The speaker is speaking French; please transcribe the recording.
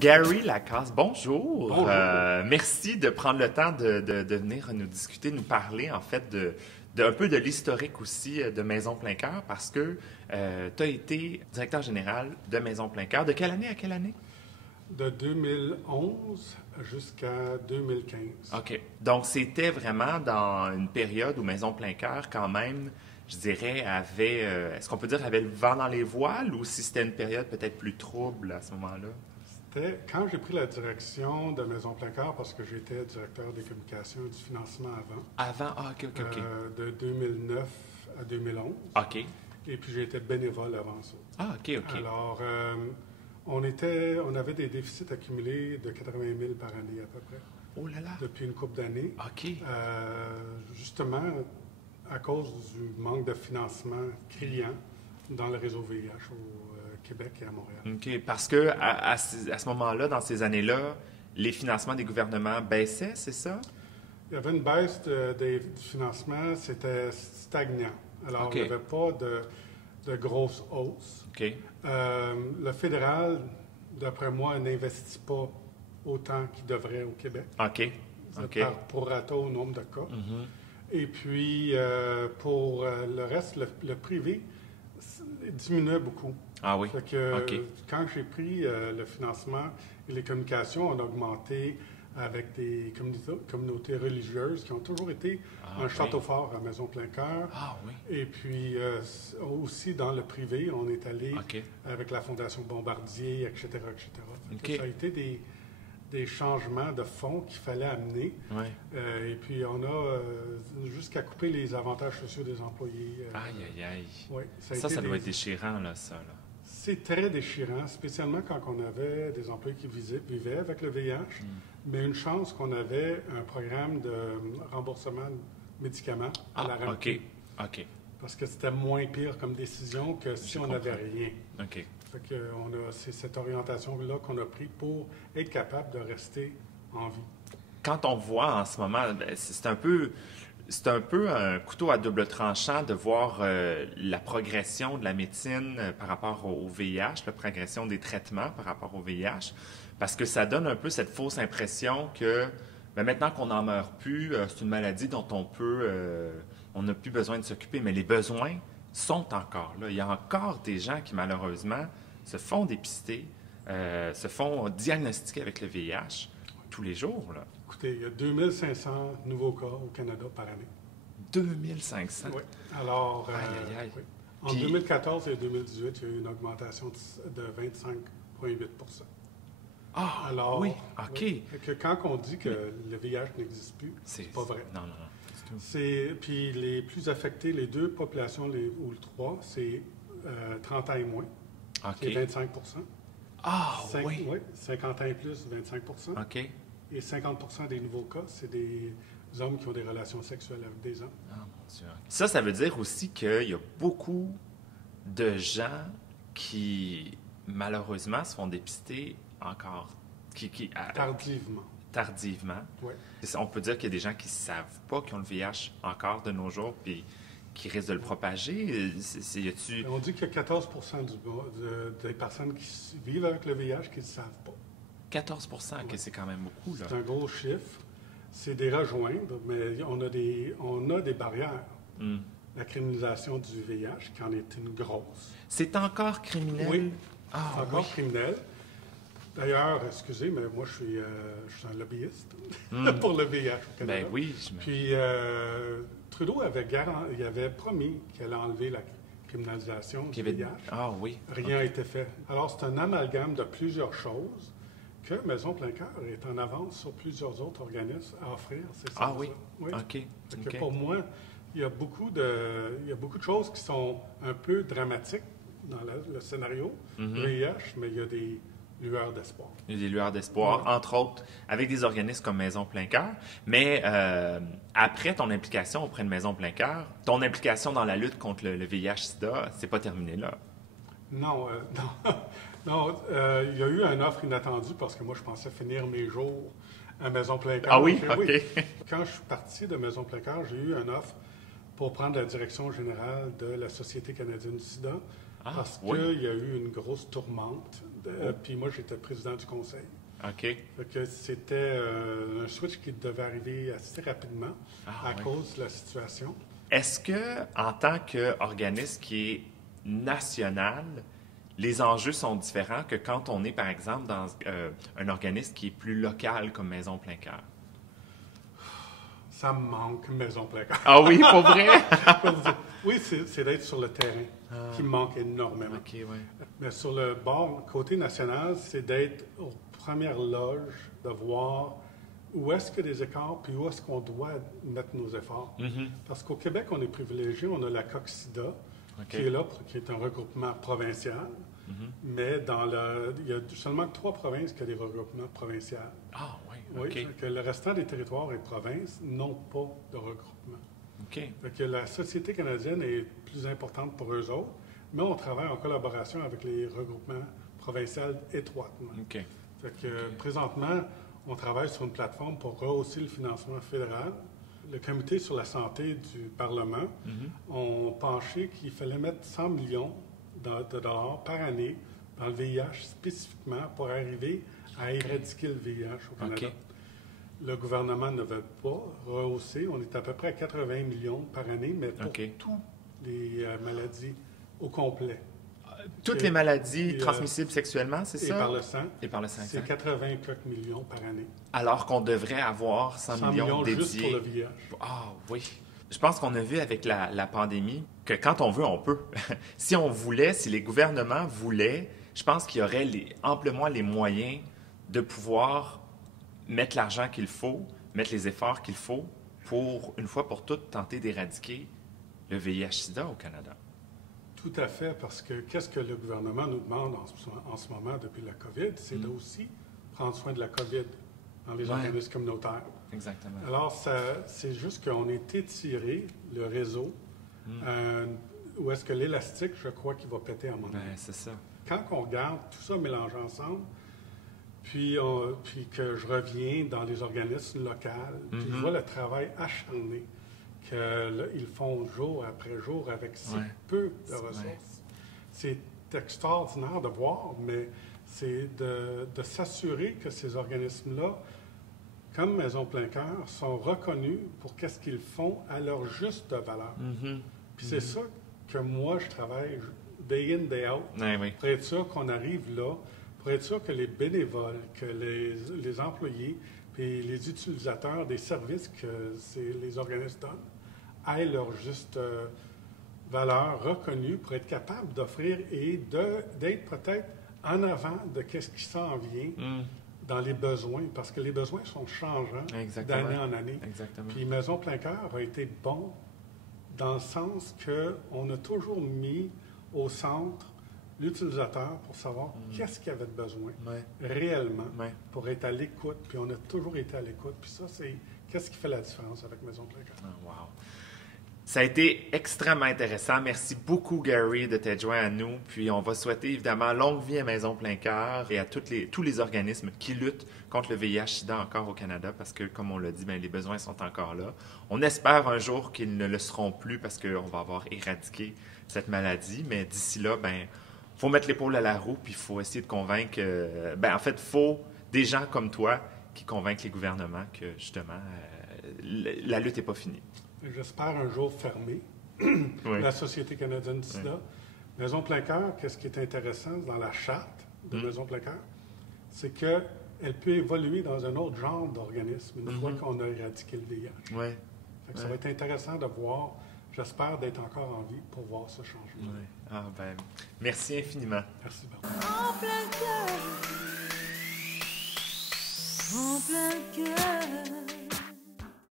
Gary Lacasse, bonjour. Bonjour. Merci de prendre le temps de venir nous discuter, nous parler en fait un peu de l'historique aussi de Maison Plein Cœur parce que tu as été directeur général de Maison Plein Cœur. De quelle année à quelle année? De 2011 jusqu'à 2015. OK. Donc, c'était vraiment dans une période où Maison Plein Cœur, quand même, je dirais, avait... est-ce qu'on peut dire avait le vent dans les voiles ou si c'était une période peut-être plus trouble à ce moment-là? C'était quand j'ai pris la direction de Maison Plein Cœur, parce que j'étais directeur des communications et du financement avant. Avant? Ah, OK. De 2009 à 2011. OK. Et puis j'ai été bénévole avant ça. Ah, OK. Alors, on avait des déficits accumulés de 80 000 par année à peu près. Oh là là! Depuis une couple d'années. OK. Justement, à cause du manque de financement criant dans le réseau VIH au Québec et à Montréal. OK. Parce que à ce moment-là, dans ces années-là, les financements des gouvernements baissaient, c'est ça? Il y avait une baisse du financement, c'était stagnant. Alors, OK. il n'y avait pas de grosse hausse. OK. Le fédéral, d'après moi, n'investit pas autant qu'il devrait au Québec. OK. OK. Par prorata au nombre de cas. Mm-hmm. Et puis, pour le reste, le privé diminuait beaucoup. Ah oui? Fait que, OK. quand j'ai pris le financement et les communications, on a augmenté avec des communautés religieuses qui ont toujours été un château fort à Maison Plein Cœur. Ah oui? Et puis, aussi dans le privé, on est allé OK. avec la Fondation Bombardier, etc., etc. OK. Ça a été des changements de fonds qu'il fallait amener. Ouais. Et puis, on a jusqu'à couper les avantages sociaux des employés. Aïe. Oui, Ça doit être déchirant, là, ça. Là. C'est très déchirant, spécialement quand on avait des employés qui vivaient avec le VIH. Mais une chance qu'on avait un programme de remboursement de médicaments à la RAMQ. OK. Parce que c'était moins pire comme décision que si on n'avait rien. OK. Fait que c'est cette orientation-là qu'on a pris pour être capable de rester en vie. Quand on voit en ce moment, c'est un peu un couteau à double tranchant de voir la progression de la médecine par rapport au VIH, la progression des traitements par rapport au VIH, parce que ça donne un peu cette fausse impression que maintenant qu'on n'en meurt plus, c'est une maladie dont on n'a plus besoin de s'occuper, mais les besoins sont encore là. Il y a encore des gens qui, malheureusement, se font dépister, se font diagnostiquer avec le VIH tous les jours, là. Écoutez, il y a 2500 nouveaux cas au Canada par année. 2500? Oui. Alors, Aïe. oui. En 2014 et 2018, il y a eu une augmentation de 25,8 %. Ah, alors, oui, OK. Oui, que quand on dit que le VIH n'existe plus, c'est pas vrai. Non, du tout. Puis les plus affectés, les deux populations, ou le 3, c'est 30 ans et moins, qui est 25 Ah, oui. Oui, 50 ans et plus, 25 OK. Et 50 des nouveaux cas, c'est des hommes qui ont des relations sexuelles avec des hommes. Ah, mon Dieu. Ça veut dire aussi qu'il y a beaucoup de gens qui, malheureusement, se font dépister encore. Tardivement. Oui. On peut dire qu'il y a des gens qui ne savent pas qu'ils ont le VIH encore de nos jours, puis qui risquent de le propager. On dit qu'il y a 14 des personnes qui vivent avec le VIH qui ne le savent pas. 14 que c'est quand même beaucoup, là. C'est un gros chiffre. C'est des rejoindre, mais on a des barrières. La criminalisation du VIH, qui en est une grosse. C'est encore criminel? Oui, c'est encore criminel. D'ailleurs, excusez, mais moi, je suis un lobbyiste pour le VIH au Canada. Ben oui. Puis, Trudeau il avait promis qu'il allait enlever la criminalisation du VIH. Ah oui. Rien n'a été fait. Alors, c'est un amalgame de plusieurs choses que Maison Plein Cœur est en avance sur plusieurs autres organismes à offrir. C'est ça. Ah oui? Oui. OK. Pour moi, il y a beaucoup de choses qui sont un peu dramatiques dans le scénario VIH, mais il y a des lueurs d'espoir. Il y a des lueurs d'espoir, entre autres, avec des organismes comme Maison Plein Cœur. Mais après ton implication auprès de Maison Plein Cœur, ton implication dans la lutte contre le VIH-Sida, c'est pas terminé là. Non. Il y a eu une offre inattendue parce que moi, je pensais finir mes jours à Maison Plein Cœur. Ah oui? OK. Quand je suis parti de Maison Plein Cœur, j'ai eu une offre pour prendre la direction ggénérale de la Société canadienne du sida, parce oui. qu'il y a eu une grosse tourmente. Puis moi, j'étais président du conseil. OK. Fait que c'était un switch qui devait arriver assez rapidement à cause de la situation. Est-ce que, en tant qu'organisme qui est national, les enjeux sont différents que quand on est, par exemple, dans un organisme qui est plus local comme Maison Plein Cœur? Ça me manque, Maison Plein Cœur. Ah oui, pour vrai? Oui, c'est d'être sur le terrain qui me manque énormément. OK, oui. Mais sur le bord, côté national, c'est d'être aux premières loges, de voir où est-ce qu'il y a des écarts, puis où est-ce qu'on doit mettre nos efforts. Parce qu'au Québec, on est privilégié, on a la COQ-SIDA, qui est là, qui est un regroupement provincial, mais il y a seulement 3 provinces qui ont des regroupements provinciaux. Ah oui, Oui, OK. que le restant des territoires et provinces n'ont pas de regroupement. OK. Fait que la Société canadienne est plus importante pour eux autres, mais on travaille en collaboration avec les regroupements provinciaux étroitement. OK. Fait que présentement, on travaille sur une plateforme pour rehausser le financement fédéral. Le Comité sur la santé du Parlement ont penché qu'il fallait mettre 100 millions de dollars par année dans le VIH spécifiquement pour arriver à éradiquer le VIH au Canada. OK. Le gouvernement ne veut pas rehausser. On est à peu près à 80 millions par année, mais pour toutes les maladies au complet. Toutes les maladies transmissibles sexuellement, c'est ça? Et par le sang. Et par le sang. C'est 84 millions par année. Alors qu'on devrait avoir 100 millions dédiés. Juste pour le VIH. Ah oui. Je pense qu'on a vu avec la pandémie que quand on veut, on peut. Si on voulait, si les gouvernements voulaient, je pense qu'il y aurait amplement les moyens de pouvoir mettre l'argent qu'il faut, mettre les efforts qu'il faut pour, une fois pour toutes, tenter d'éradiquer le VIH-Sida au Canada. Tout à fait, parce que qu'est-ce que le gouvernement nous demande en ce moment depuis la COVID, c'est aussi prendre soin de la COVID dans les organismes communautaires. Exactement. Alors, c'est juste qu'on est étiré, le réseau, où est-ce que l'élastique, je crois qu'il va péter à un moment donné. C'est ça. Quand on regarde tout ça mélangé ensemble, puis que je reviens dans les organismes locaux, puis je vois le travail acharné qu'ils font jour après jour avec si peu de ressources. C'est extraordinaire de voir, mais c'est de s'assurer que ces organismes-là, comme Maison Plein Cœur, sont reconnus pour qu'est-ce qu'ils font à leur juste valeur. Puis c'est ça que moi, je travaille day in, day out, pour être sûr qu'on arrive là, pour être sûr que les bénévoles, que les employés, puis les utilisateurs des services que les organismes donnent, aient leur juste valeur reconnue pour être capables d'offrir et d'être peut-être en avant de ce qui s'en vient dans les besoins, parce que les besoins sont changeants d'année en année. Exactement. Puis Maison Plein Cœur a été bon dans le sens qu'on a toujours mis au centre l'utilisateur pour savoir qu'est-ce qu'il avait de besoin réellement pour être à l'écoute. Puis on a toujours été à l'écoute. Puis ça, c'est qu'est-ce qui fait la différence avec Maison Plein Cœur. Wow. Ça a été extrêmement intéressant. Merci beaucoup, Gary, de t'être joint à nous. Puis on va souhaiter évidemment longue vie à Maison Plein Cœur et à tous les organismes qui luttent contre le VIH-Sida encore au Canada parce que, comme on l'a dit, les besoins sont encore là. On espère un jour qu'ils ne le seront plus parce qu'on va avoir éradiqué cette maladie. Mais d'ici là, faut mettre l'épaule à la roue puis il faut essayer de convaincre... en fait, il faut des gens comme toi qui convainquent les gouvernements que, justement, la lutte n'est pas finie. J'espère un jour fermer la Société canadienne du sida. Maison Plein Cœur, qu'est-ce qui est intéressant dans la charte de Maison Plein Cœur, c'est qu'elle peut évoluer dans un autre genre d'organisme une fois qu'on a éradiqué le VIH. Fait que ça va être intéressant de voir, j'espère d'être encore en vie pour voir ce changement. Merci infiniment. Merci, Bernard.